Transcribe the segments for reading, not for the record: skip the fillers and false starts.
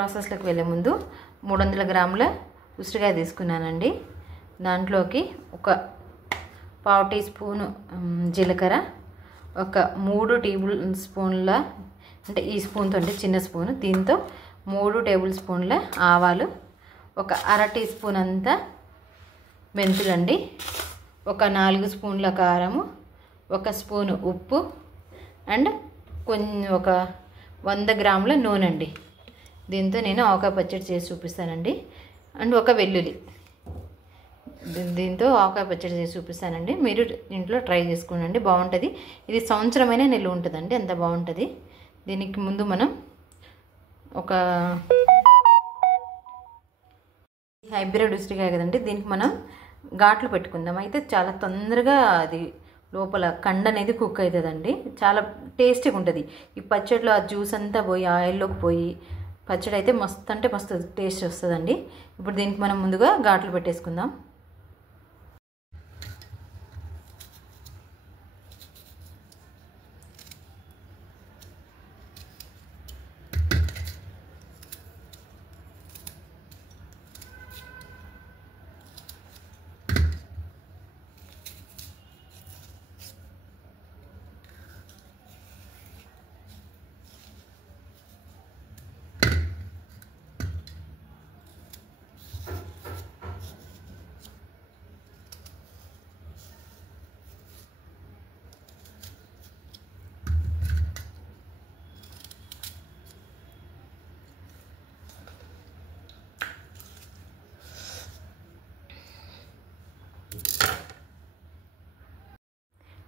ప్రాసెస్లోకి వెళ్ళే ముందు 300 గ్రాముల ఉసిరికాయ తీసుకున్నానండి. దాంట్లోకి ఒక పావు టీ స్పూను జీలకర్ర, ఒక 3 టేబుల్ స్పూన్ల అంటే ఈ స్పూన్తో అంటే చిన్న స్పూను, దీంతో 3 టేబుల్ స్పూన్ల ఆవాలు, ఒక అర టీ స్పూన్ అంతా మెంతులండి, ఒక 4 స్పూన్ల కారము, ఒక స్పూను ఉప్పు అండ్ ఒక 100 గ్రాముల నూనె అండి. దీంతో నేను ఆవకాయ పచ్చడి చేసి చూపిస్తానండి. అండ్ ఒక వెల్లుల్లి, దీంతో ఆవకాయ పచ్చడి చేసి చూపిస్తానండి. మీరు ఇంట్లో ట్రై చేసుకోండి, బాగుంటుంది. ఇది సంవత్సరమైనా నిల్వ ఉంటుందండి, అంత బాగుంటుంది. దీనికి ముందు మనం ఒక హైబ్రిడ్ ఉసిరికాయ కదండి, దీనికి మనం ఘాట్లు పెట్టుకుందాం. అయితే చాలా తొందరగా అది లోపల కండ అనేది కుక్ అవుతుందండి, చాలా టేస్టీగా ఉంటుంది. ఈ పచ్చడిలో ఆ జ్యూస్ అంతా పోయి ఆయిల్లోకి పోయి పచ్చడి అయితే మస్తు అంటే మస్తు టేస్ట్ వస్తుందండి. ఇప్పుడు దీనికి మనం ముందుగా ఘాట్లు పెట్టేసుకుందాం.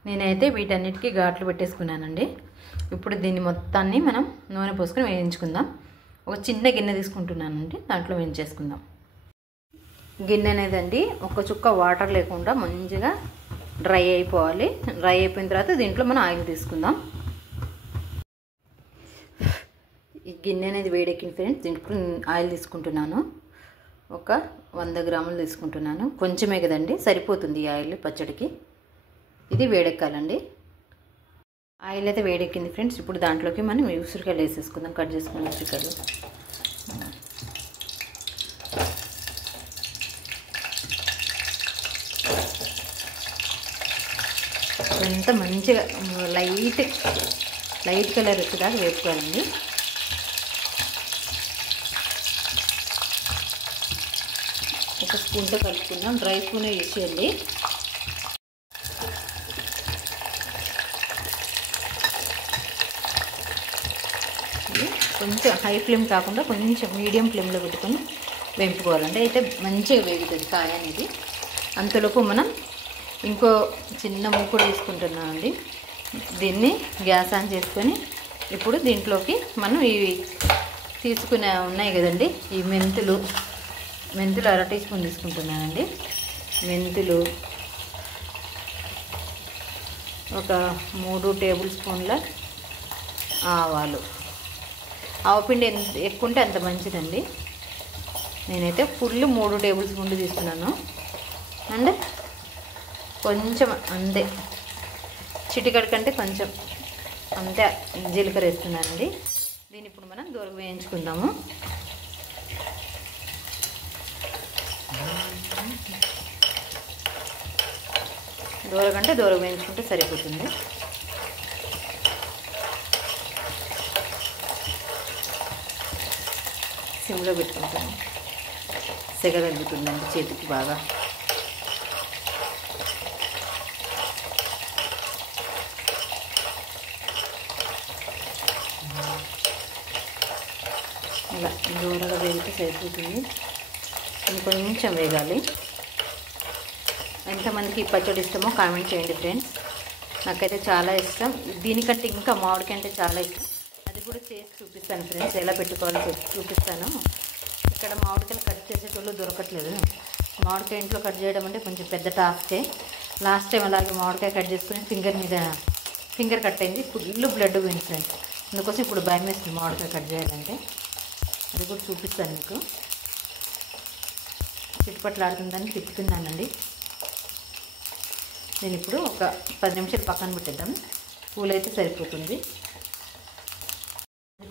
నేనైతే వీటన్నిటికీ ఘాట్లు పెట్టేసుకున్నానండి. ఇప్పుడు దీన్ని మొత్తాన్ని మనం నూనె పోసుకొని వేయించుకుందాం. ఒక చిన్న గిన్నె తీసుకుంటున్నానండి, దాంట్లో వేయించేసుకుందాం. గిన్నె అనేదండి ఒక చుక్క వాటర్ లేకుండా మంచిగా డ్రై అయిపోవాలి. డ్రై అయిపోయిన తర్వాత దీంట్లో మనం ఆయిల్ తీసుకుందాం. ఈ గిన్నె అనేది వేడెక్కిన ఫ్రెండ్స్, దీంట్లో ఆయిల్ తీసుకుంటున్నాను. ఒక 100 గ్రాములు తీసుకుంటున్నాను. కొంచెమే కదండి, సరిపోతుంది ఈ ఆయిల్ పచ్చడికి. ఇది వేడెక్కాలండి. ఆయిల్ అయితే వేడెక్కింది ఫ్రెండ్స్. ఇప్పుడు దాంట్లోకి మనం ఉసిరికాయలు వేసేసుకుందాం, కట్ చేసుకున్న ఉసిరికాయలు. ఎంత మంచిగా లైట్ కలర్ వచ్చేదాకా వేపుకోవాలండి. ఒక స్పూన్తో కలుపుకుందాం. డ్రై స్పూన్ యూజ్ చేయండి. కొంచెం హై ఫ్లేమ్ కాకుండా కొంచెం మీడియం ఫ్లేమ్లో పెట్టుకొని వేపుకోవాలండి. అయితే మంచిగా వేగుతుంది కాయ అనేది. అంతలోపు మనం ఇంకో చిన్న మూకుడు తీసుకుంటున్నామండి. దీన్ని గ్యాస్ ఆన్ చేసుకొని ఇప్పుడు దీంట్లోకి మనం ఇవి తీసుకునే ఉన్నాయి కదండి, ఈ మెంతులు అర టీ స్పూన్ తీసుకుంటున్నానండి. మెంతులు ఒక 3 టేబుల్ స్పూన్ల ఆవాలు. ఆవపిండి ఎంత ఎక్కువ ఉంటే అంత మంచిదండి. నేనైతే ఫుల్ 3 టేబుల్ స్పూన్లు తీసుకున్నాను. అండ్ కొంచెం అంతే, చిటికడి కంటే కొంచెం అంతే జీలకర్ర వేస్తున్నానండి. దీన్ని ఇప్పుడు మనం దూరం వేయించుకుందాము. దూరం వేయించుకుంటే సరిపోతుంది. సిమ్లో పెట్టుకుంటాను, సెగ తగ్గుతుందండి చేతికి బాగా. ఇలా దూరగా వేగితే సరిపోతుంది. ఇంకొంచెం వేగాలి. ఎంతమందికి ఈ పచ్చడి ఇష్టమో కామెంట్ చేయండి ఫ్రెండ్స్. నాకైతే చాలా ఇష్టం. దీనికంటే ఇంకా మామిడికాయ అంటే చాలా ఇష్టం. అది కూడా చేసి చూపిస్తాను ఫ్రెండ్స్, ఎలా పెట్టుకోవాలో చూపిస్తాను. ఇక్కడ మామిడికాయలు కట్ చేసేటోళ్ళు దొరకట్లేదు. మామిడికాయ ఇంట్లో కట్ చేయడం అంటే కొంచెం పెద్ద టాస్కే. లాస్ట్ టైం అలాగే మామిడికాయ కట్ చేసుకుని ఫింగర్ కట్ అయింది, ఫుల్ బ్లడ్ పోయింది ఫ్రెండ్స్. అందుకోసం ఇప్పుడు భయం వేస్తుంది మామిడికాయ కట్ చేయాలంటే. అది కూడా చూపిస్తాను మీకు. చిట్టుపట్లాడుతుందని తిప్పుతున్నానండి. నేను ఇప్పుడు ఒక 10 నిమిషాలు పక్కన పెట్టేద్దాం. పూలైతే సరిపోతుంది.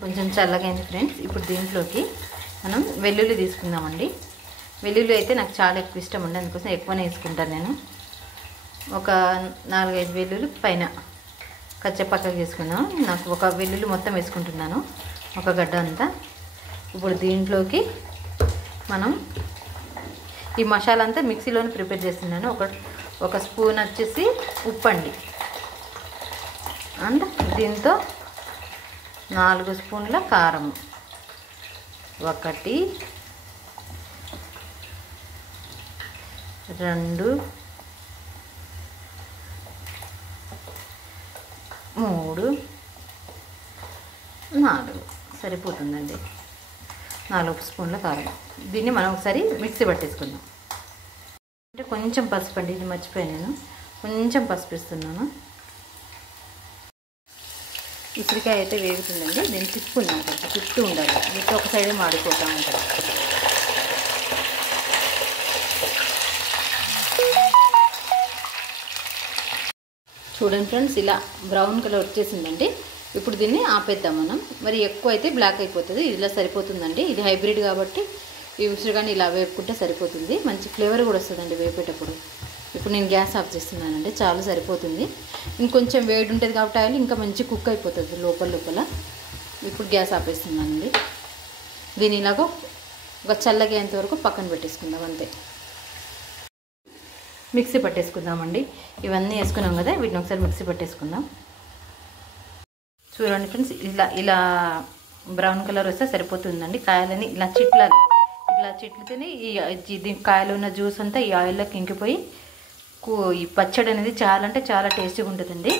కొంచెం చల్లగా అయింది ఫ్రెండ్స్. ఇప్పుడు దీంట్లోకి మనం వెల్లుల్లి తీసుకుందామండి. వెల్లుల్లి అయితే నాకు చాలా ఎక్కువ ఇష్టం అండి, అందుకోసం ఎక్కువనే వేసుకుంటాను నేను. ఒక 4-5 వెల్లుల్లి పైన కచ్చపక్కకి వేసుకున్నాను. నాకు ఒక వెల్లుల్లి మొత్తం వేసుకుంటున్నాను, ఒక గడ్డ అంతా. ఇప్పుడు దీంట్లోకి మనం ఈ మసాలా అంతా మిక్సీలోనే ప్రిపేర్ చేస్తున్నాను. ఒక స్పూన్ వచ్చేసి ఉప్పు అండి, అండ్ దీంతో 4 స్పూన్ల కారం, 1 2 3 4 సరిపోతుందండి. 4 స్పూన్ల కారం. దీన్ని మనం ఒకసారి మిక్సీ పట్టేసుకుందాం. అంటే కొంచెం పసుపు అండి, ఇది మర్చిపోయాను నేను, కొంచెం పసుపు ఇస్తున్నాను. ఉసిరికాయ అయితే వేగుతుందండి, దీన్ని తిప్పుకున్నాం, కొంచెం తిప్పుతూ ఉండాలి, మిగతా ఒక సైడే మాడిపోతూ ఉంటుంది. చూడండి ఫ్రెండ్స్, ఇలా బ్రౌన్ కలర్ వచ్చేసిందండి. ఇప్పుడు దీన్ని ఆపేద్దాం మనం. మరి ఎక్కువ అయితే బ్లాక్ అయిపోతుంది, ఇలా సరిపోతుందండి. ఇది హైబ్రిడ్ కాబట్టి ఈ ఉసిరికాయని ఇలా వేపుకుంటే సరిపోతుంది, మంచి ఫ్లేవర్ కూడా వస్తుందండి వేపేటప్పుడు. ఇప్పుడు నేను గ్యాస్ ఆఫ్ చేస్తున్నానండి, చాలా సరిపోతుంది. ఇంకొంచెం వేడి ఉంటుంది కాబట్టి ఆయిల్ ఇంకా మంచి కుక్ అయిపోతుంది లోపల. ఇప్పుడు గ్యాస్ ఆపేస్తున్నానండి. దీని ఇలాగో ఒక చల్లగేంత వరకు పక్కన పెట్టేసుకుందాం అంతే. మిక్సీ పట్టేసుకుందామండి. ఇవన్నీ వేసుకున్నాం కదా, వీటిని ఒకసారి మిక్సీ పట్టేసుకుందాం. చూడండి ఫ్రెండ్స్, ఇలా బ్రౌన్ కలర్ వస్తే సరిపోతుందండి. కాయలని ఇలా చిట్లాలి, ఇలా చిట్లితేనే ఈ కాయలో ఉన్న జ్యూస్ అంతా ఈ ఆయిల్లోకి ఇంకిపోయి ఈ పచ్చడి అనేది చాలా అంటే చాలా టేస్టీగా ఉంటుందండి.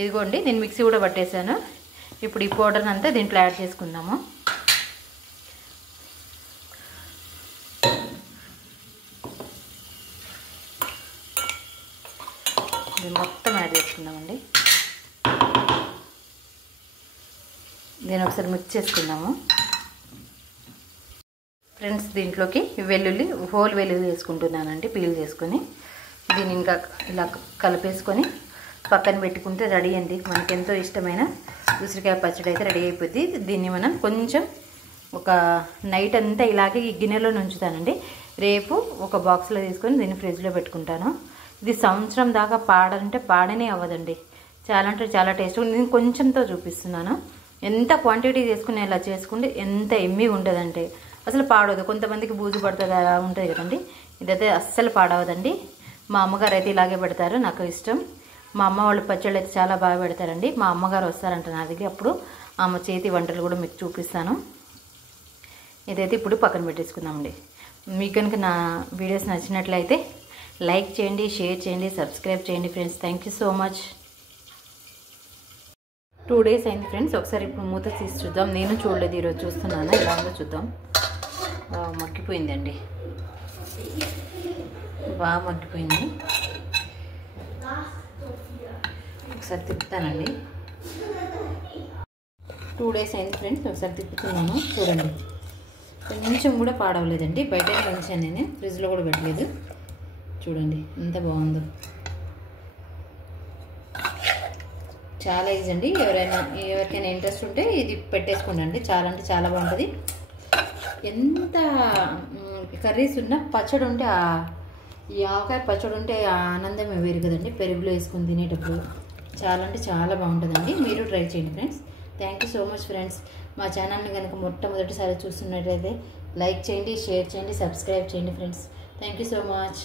ఇదిగోండి, నేను మిక్సీ కూడా పట్టేశాను. ఇప్పుడు ఈ పౌడర్ని అంతా దీంట్లో యాడ్ చేసుకుందాము. ఇది మొత్తం యాడ్ చేసుకుందామండి. దీన్ని ఒకసారి మిక్స్ చేసుకుందాము. ఫ్రెండ్స్, దీంట్లోకి వెల్లుల్లి, హోల్ వెల్లుల్లి వేసుకుంటున్నానండి, పీల్ చేసుకొని. దీన్ని ఇంకా ఇలా కలిపేసుకొని పక్కన పెట్టుకుంటే రెడీ అండి. మనకి ఎంతో ఇష్టమైన ఉసిరికాయ పచ్చడి అయితే రెడీ అయిపోద్ది. దీన్ని మనం కొంచెం ఒక నైట్ అంతా ఇలాగే ఈ గిన్నెలో ఉంచుతానండి. రేపు ఒక బాక్స్లో తీసుకొని దీన్ని ఫ్రిడ్జ్లో పెట్టుకుంటాను. ఇది సంవత్సరం దాకా పాడనే అవ్వదండి. చాలా అంటే చాలా టేస్ట్ ఉంది. నేను కొంచెంతో చూపిస్తున్నాను. ఎంత క్వాంటిటీ చేసుకుని ఇలా చేసుకుంటే ఎంత ఎమ్మిగా ఉంటుందంటే అసలు పాడవదు. కొంతమందికి బూజు పడుతుంది అలా ఉంటుంది కదండి, ఇదైతే అస్సలు పాడవదండి. మా అమ్మగారు అయితే ఇలాగే పెడతారు, నాకు ఇష్టం. మా అమ్మ వాళ్ళు పచ్చళ్ళు అయితే చాలా బాగా పెడతారండి. మా అమ్మగారు వస్తారంట నా దగ్గర, అప్పుడు ఆమె చేతి వంటలు కూడా మీకు చూపిస్తాను. ఇదైతే ఇప్పుడు పక్కన పెట్టేసుకుందామండి. మీకు కనుక నా వీడియోస్ నచ్చినట్లయితే లైక్ చేయండి, షేర్ చేయండి, సబ్స్క్రైబ్ చేయండి friends. Thank you so much. 2 days అయింది ఫ్రెండ్స్. ఒకసారి ఇప్పుడు మూత తీసి చూద్దాం. నేను చూడలేదు, ఈరోజు చూస్తున్నాను. ఇలా ఉందో చూద్దాం. మగ్గిపోయిందండి, బాగా మగ్గిపోయింది. ఒకసారి తిప్పుతానండి. 2 days అయింది ఫ్రెండ్స్. ఒకసారి తిప్పుతున్నాను, చూడండి. కొంచెం కూడా పాడవలేదండి. బయట ఉంచాను నేను, ఫ్రిడ్జ్లో కూడా పెట్టలేదు. చూడండి ఎంత బాగుందో. చాలా ఈజీ అండి. ఎవరికైనా ఇంట్రెస్ట్ ఉంటే ఇది పెట్టేసుకోండి. చాలా అంటే చాలా బాగుంటుంది. ఎంత కర్రీస్ ఉన్నా పచ్చడి ఉంటే, ఈ ఆవకాయ పచ్చడి ఉంటే ఆనందమే వేరు కదండి. పెరుగులో వేసుకొని తినేటప్పుడు చాలా అంటే చాలా బాగుంటుందండి. మీరు ట్రై చేయండి friends. Thank you so much friends. మా ఛానల్ని కనుక మొట్టమొదటిసారి చూస్తున్నట్లయితే లైక్ చేయండి, షేర్ చేయండి, సబ్స్క్రైబ్ చేయండి friends. Thank you so much.